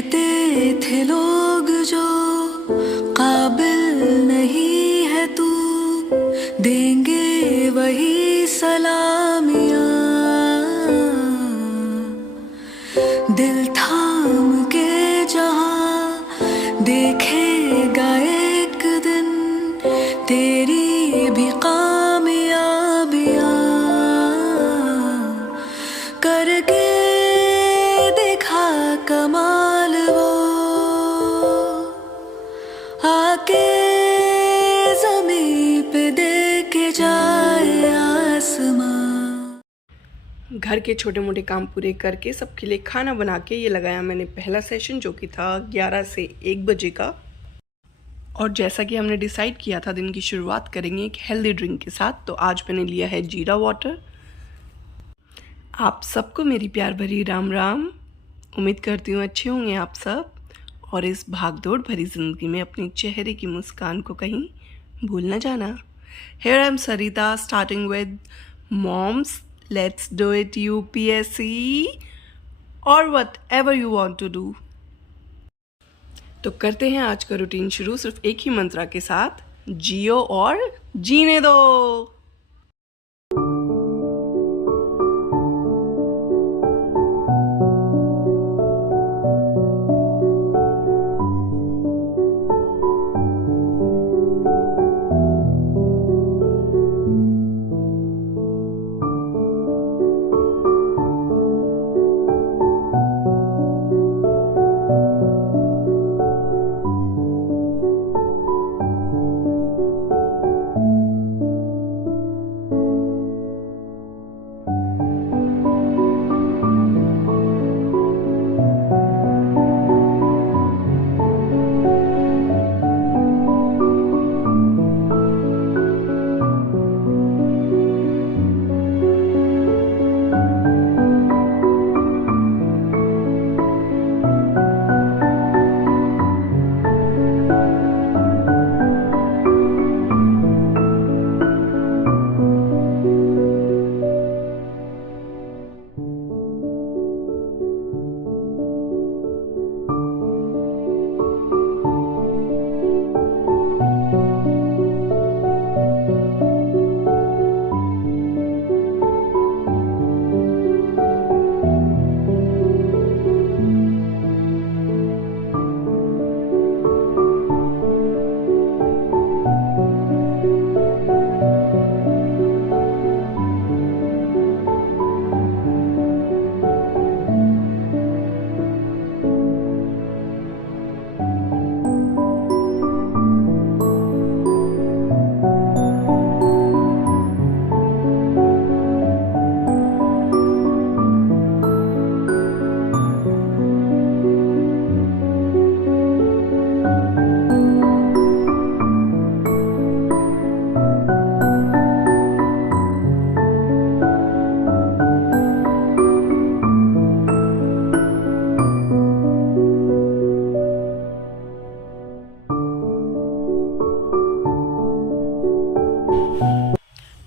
कहते थे लोग जो काबिल नहीं है तू, देंगे वही सलामियाँ। दिल थाम के जहाँ देखेगा एक दिन तेरी भी कामयाबियाँ। करके देखा कमाल वो, आके ज़मीं पे दे के जाए आसमां। घर के छोटे मोटे काम पूरे करके सबके लिए खाना बना के ये लगाया मैंने पहला सेशन, जो कि था 11 से 1 बजे का। और जैसा कि हमने डिसाइड किया था दिन की शुरुआत करेंगे एक हेल्दी ड्रिंक के साथ, तो आज मैंने लिया है जीरा वाटर। आप सबको मेरी प्यार भरी राम राम। उम्मीद करती हूँ अच्छे होंगे आप सब, और इस भागदौड़ भरी ज़िंदगी में अपने चेहरे की मुस्कान को कहीं भूल न जाना। Here I am Sarita, starting with Moms Let's Do It UPSC or whatever you want to do। तो करते हैं आज का रूटीन शुरू सिर्फ एक ही मंत्रा के साथ, जियो और जीने दो।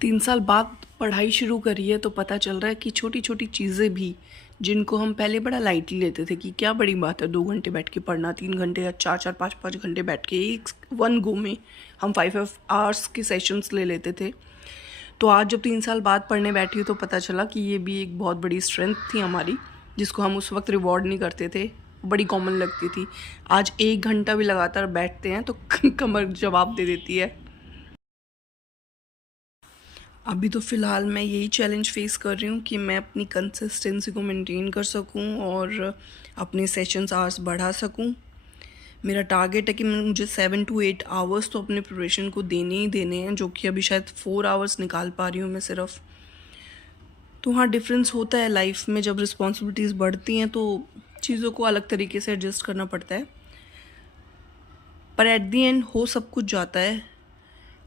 3 साल बाद पढ़ाई शुरू करी है तो पता चल रहा है कि छोटी छोटी चीज़ें भी, जिनको हम पहले बड़ा लाइटली लेते थे कि क्या बड़ी बात है 2 घंटे बैठ के पढ़ना, 3 घंटे या 4-4 5-5 घंटे बैठ के एक वन गो में हम 5 आवर्स के सेशंस ले लेते थे। तो आज जब 3 साल बाद पढ़ने बैठी हूँ तो पता चला कि ये भी एक बहुत बड़ी स्ट्रेंथ थी हमारी, जिसको हम उस वक्त रिवॉर्ड नहीं करते थे, बड़ी कॉमन लगती थी। आज 1 घंटा भी लगातार बैठते हैं तो कमर जवाब दे देती है। अभी तो फ़िलहाल मैं यही चैलेंज फेस कर रही हूँ कि मैं अपनी कंसिस्टेंसी को मेंटेन कर सकूँ और अपने सेशंस आवर्स बढ़ा सकूँ। मेरा टारगेट है कि मुझे 7 to 8 आवर्स तो अपने प्रिपरेशन को देने ही देने हैं, जो कि अभी शायद 4 आवर्स निकाल पा रही हूँ मैं सिर्फ। तो हाँ, डिफरेंस होता है लाइफ में, जब रिस्पॉन्सिबिलिटीज़ बढ़ती हैं तो चीज़ों को अलग तरीके से एडजस्ट करना पड़ता है, पर एट दी एंड हो सब कुछ जाता है।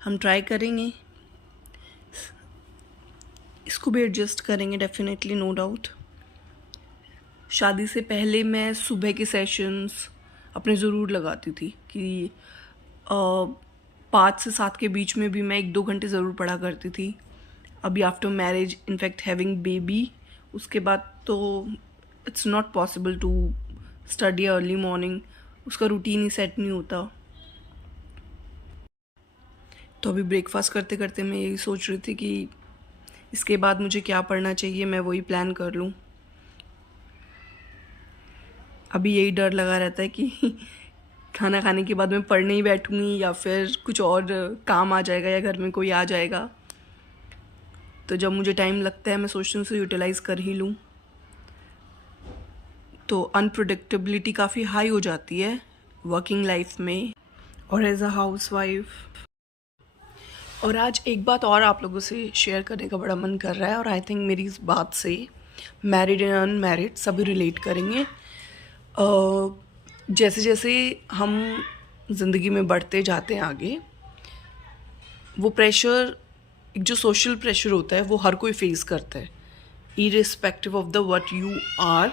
हम ट्राई करेंगे, इसको भी एडजस्ट करेंगे डेफिनेटली, नो डाउट। शादी से पहले मैं सुबह के सेशंस अपने ज़रूर लगाती थी कि 5 से 7 के बीच में भी मैं 1-2 घंटे ज़रूर पढ़ा करती थी। अभी after marriage, in fact having baby, उसके बाद तो it's not possible to study early morning, उसका रूटीन ही सेट नहीं होता। तो अभी ब्रेकफास्ट करते करते मैं यही सोच रही थी कि इसके बाद मुझे क्या पढ़ना चाहिए, मैं वही प्लान कर लूँ। अभी यही डर लगा रहता है कि खाना खाने के बाद मैं पढ़ने ही बैठूँगी या फिर कुछ और काम आ जाएगा या घर में कोई आ जाएगा। तो जब मुझे टाइम लगता है मैं सोचती हूँ उसे यूटिलाइज़ कर ही लूँ। तो अनप्रेडिक्टेबिलिटी काफ़ी हाई हो जाती है वर्किंग लाइफ में और एज अ हाउसवाइफ। और आज एक बात और आप लोगों से शेयर करने का बड़ा मन कर रहा है और आई थिंक मेरी इस बात से मैरिड एंड अनमैरिड सभी रिलेट करेंगे। जैसे जैसे हम ज़िंदगी में बढ़ते जाते हैं आगे, वो प्रेशर, एक जो सोशल प्रेशर होता है वो हर कोई फेस करता है, irrespective of the what you are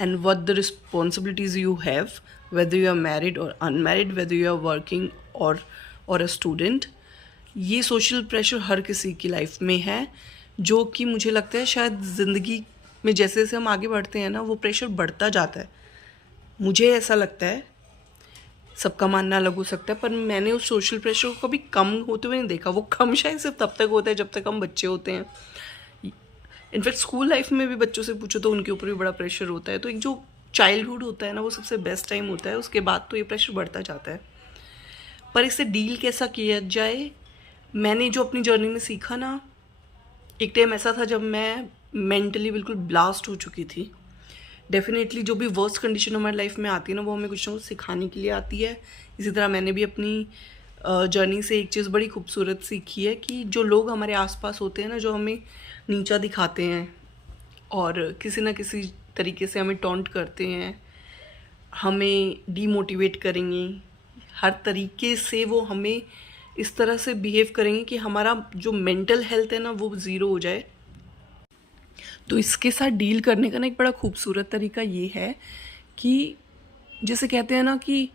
and what the responsibilities you have, whether you are married or unmarried, whether you are working or a student। ये सोशल प्रेशर हर किसी की लाइफ में है, जो कि मुझे लगता है शायद ज़िंदगी में जैसे जैसे हम आगे बढ़ते हैं ना वो प्रेशर बढ़ता जाता है। मुझे ऐसा लगता है, सबका मानना अलग हो सकता है, पर मैंने उस सोशल प्रेशर को कभी कम होते हुए नहीं देखा। वो कम शायद सिर्फ तब तक होता है जब तक हम बच्चे होते हैं। इनफैक्ट स्कूल लाइफ में भी बच्चों से पूछो तो उनके ऊपर भी बड़ा प्रेशर होता है। तो एक जो चाइल्डहुड होता है ना वो सबसे बेस्ट टाइम होता है, उसके बाद तो ये प्रेशर बढ़ता जाता है। पर इससे डील कैसा किया जाए, मैंने जो अपनी जर्नी में सीखा ना, एक टाइम ऐसा था जब मैं मेंटली बिल्कुल ब्लास्ट हो चुकी थी। डेफिनेटली जो भी वर्स्ट कंडीशन हमारी लाइफ में आती है ना वो हमें कुछ ना कुछ सिखाने के लिए आती है। इसी तरह मैंने भी अपनी जर्नी से एक चीज़ बड़ी खूबसूरत सीखी है कि जो लोग हमारे आसपास होते हैं ना, जो हमें नीचा दिखाते हैं और किसी ना किसी तरीके से हमें टॉन्ट करते हैं, हमें डीमोटिवेट करेंगे, हर तरीके से वो हमें इस तरह से बिहेव करेंगे कि हमारा जो मेंटल हेल्थ है ना वो ज़ीरो हो जाए। तो इसके साथ डील करने का ना एक बड़ा खूबसूरत तरीका ये है कि जैसे कहते हैं ना कि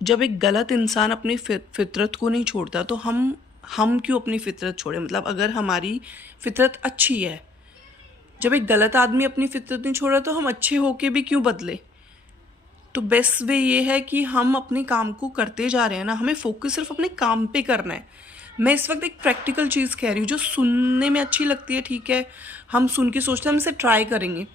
जब एक गलत इंसान अपनी फितरत को नहीं छोड़ता तो हम क्यों अपनी फितरत छोड़े। मतलब अगर हमारी फितरत अच्छी है, जब एक गलत आदमी अपनी फितरत नहीं छोड़ रहा तो हम अच्छे होके भी क्यों बदले। तो बेस्ट वे ये है कि हम अपने काम को करते जा रहे हैं ना, हमें फोकस सिर्फ अपने काम पे करना है। मैं इस वक्त एक प्रैक्टिकल चीज़ कह रही हूँ जो सुनने में अच्छी लगती है, ठीक है, हम सुन के सोचते हैं हम इसे ट्राई करेंगे,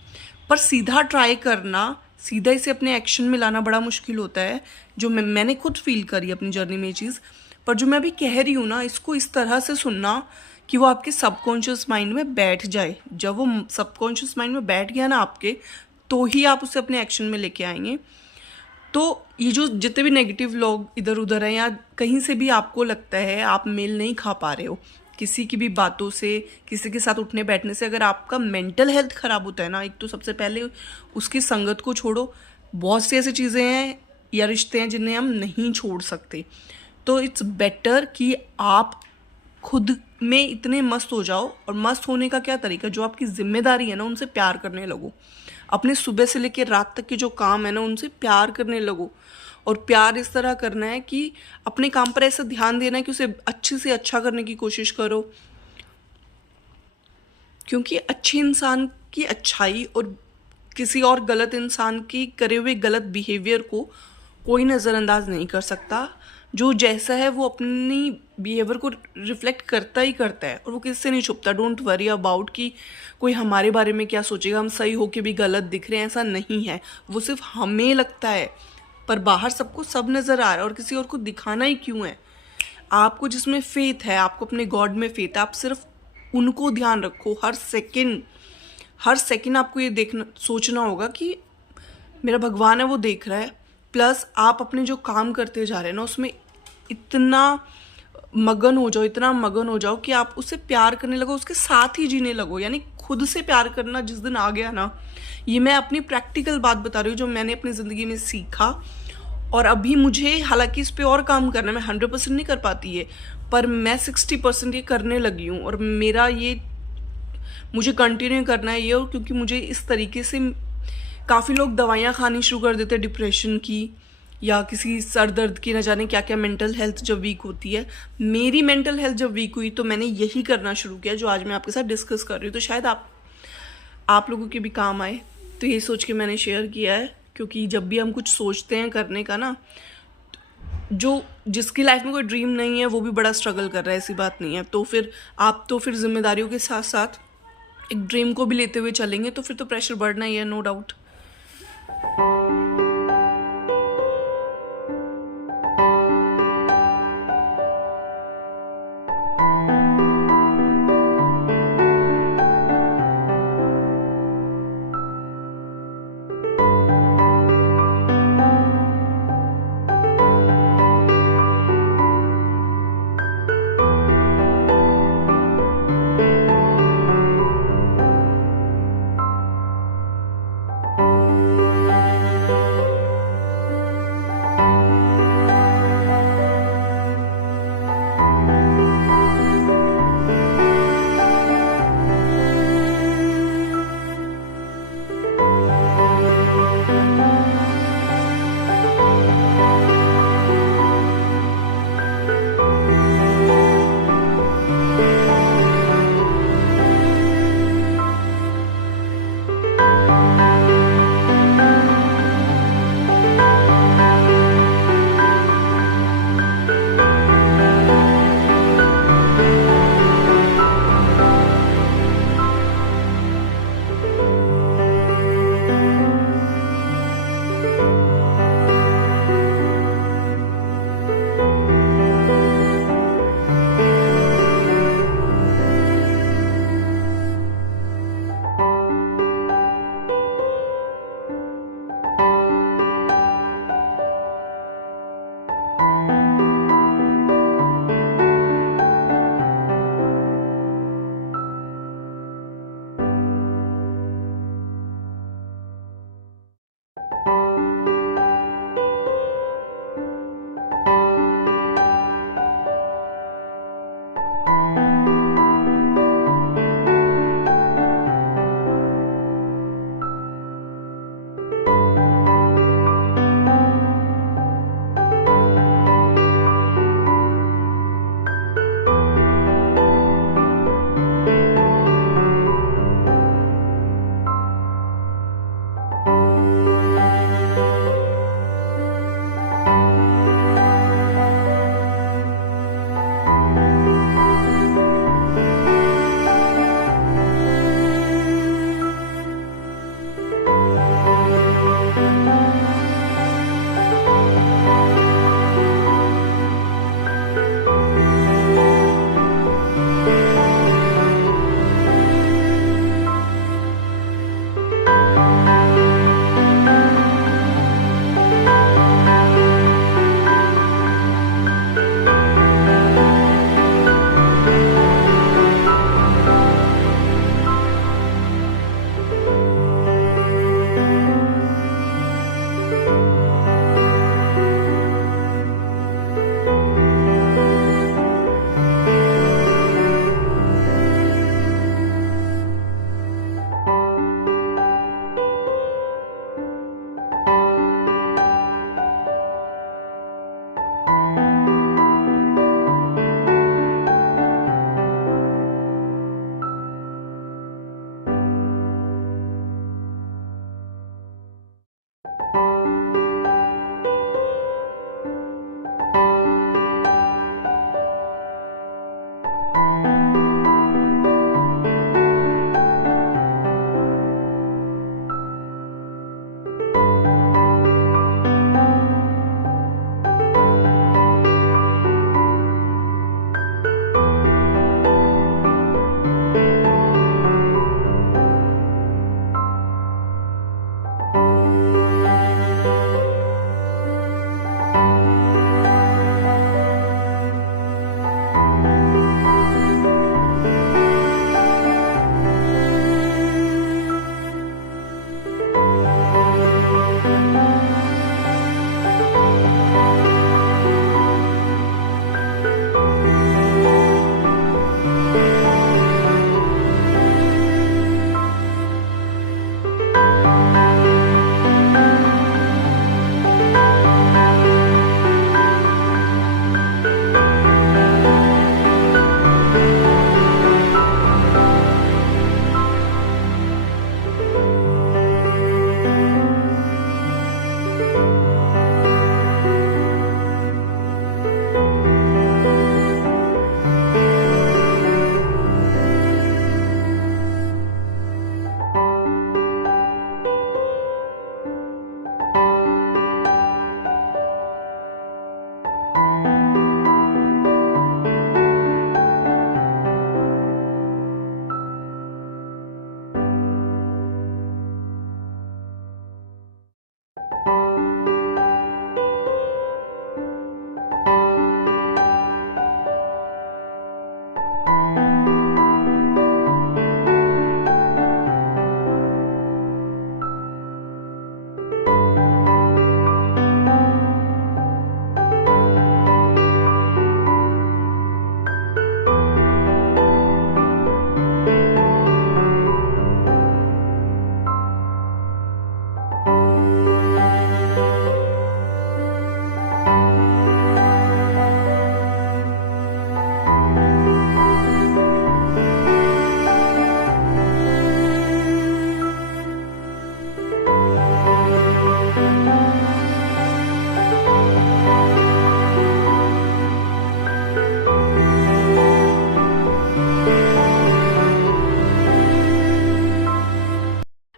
पर सीधा ट्राई करना, सीधा इसे अपने एक्शन में लाना बड़ा मुश्किल होता है। जो मैंने खुद फील करी अपनी जर्नी में ये चीज़। पर जो मैं अभी कह रही हूँ ना, इसको इस तरह से सुनना कि वो आपके सबकॉन्शियस माइंड में बैठ जाए। जब वो सबकॉन्शियस माइंड में बैठ गया ना आपके, तो ही आप उसे अपने एक्शन में लेके आएंगे। तो ये जो जितने भी नेगेटिव लोग इधर उधर हैं या कहीं से भी आपको लगता है आप मेल नहीं खा पा रहे हो किसी की भी बातों से, किसी के साथ उठने बैठने से, अगर आपका मेंटल हेल्थ ख़राब होता है ना, एक तो सबसे पहले उसकी संगत को छोड़ो। बहुत सी ऐसी चीज़ें हैं या रिश्ते हैं जिन्हें हम नहीं छोड़ सकते। तो इट्स बेटर कि आप खुद में इतने मस्त हो जाओ। और मस्त होने का क्या तरीका, जो आपकी जिम्मेदारी है ना उनसे प्यार करने लगो। अपने सुबह से लेकर रात तक के जो काम है ना उनसे प्यार करने लगो। और प्यार इस तरह करना है कि अपने काम पर ऐसा ध्यान देना है कि उसे अच्छे से अच्छा करने की कोशिश करो। क्योंकि अच्छे इंसान की अच्छाई और किसी और गलत इंसान की करे हुए गलत बिहेवियर को कोई नज़रअंदाज नहीं कर सकता। जो जैसा है वो अपनी बिहेवियर को रिफ्लेक्ट करता ही करता है और वो किससे नहीं छुपता। डोंट वरी अबाउट कि कोई हमारे बारे में क्या सोचेगा, हम सही होके भी गलत दिख रहे हैं, ऐसा नहीं है। वो सिर्फ हमें लगता है, पर बाहर सबको सब नज़र आ रहा है और किसी और को दिखाना ही क्यों है। आपको जिसमें फेथ है, आपको अपने गॉड में फेथ है, आप सिर्फ उनको ध्यान रखो। हर सेकंड आपको ये देखना सोचना होगा कि मेरा भगवान है वो देख रहा है। प्लस आप अपने जो काम करते जा रहे हैं ना उसमें इतना मगन हो जाओ कि आप उससे प्यार करने लगो, उसके साथ ही जीने लगो। यानी खुद से प्यार करना जिस दिन आ गया ना, ये मैं अपनी प्रैक्टिकल बात बता रही हूँ जो मैंने अपनी ज़िंदगी में सीखा। और अभी मुझे हालांकि इस पे और काम करना है, मैं 100% नहीं कर पाती है, पर मैं 60% ये करने लगी हूँ। और मेरा ये मुझे कंटिन्यू करना है ये, और क्योंकि मुझे इस तरीके से काफ़ी लोग दवाइयाँ खानी शुरू कर देते हैं डिप्रेशन की या किसी सर दर्द की, न जाने क्या क्या, मेंटल हेल्थ जब वीक होती है। मेरी मेंटल हेल्थ जब वीक हुई तो मैंने यही करना शुरू किया जो आज मैं आपके साथ डिस्कस कर रही हूँ। तो शायद आप लोगों के भी काम आए, तो ये सोच के मैंने शेयर किया है। क्योंकि जब भी हम कुछ सोचते हैं करने का ना, जो जिसकी लाइफ में कोई ड्रीम नहीं है वो भी बड़ा स्ट्रगल कर रहा है, ऐसी बात नहीं है। तो फिर आप तो फिर जिम्मेदारियों के साथ साथ एक ड्रीम को भी लेते हुए चलेंगे तो फिर तो प्रेशर बढ़ना ही है, नो डाउट।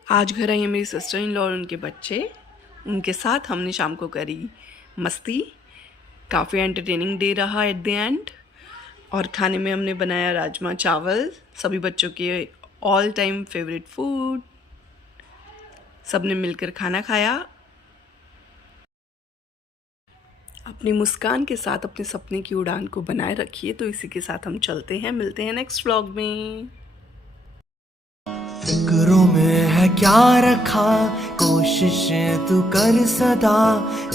आज घर आई है मेरी सिस्टर इन लॉ और उनके बच्चे। उनके साथ हमने शाम को करी मस्ती। काफ़ी एंटरटेनिंग डे रहा एट द एंड। और खाने में हमने बनाया राजमा चावल, सभी बच्चों के ऑल टाइम फेवरेट फूड। सबने मिलकर खाना खाया। अपनी मुस्कान के साथ अपने सपने की उड़ान को बनाए रखिए। तो इसी के साथ हम चलते हैं, मिलते हैं नेक्स्ट व्लॉग में। फिक्रों में है क्या रखा, कोशिशें तू कर सदा,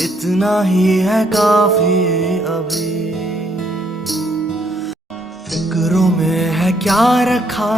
इतना ही है काफी अभी। फिक्रों में है क्या रखा,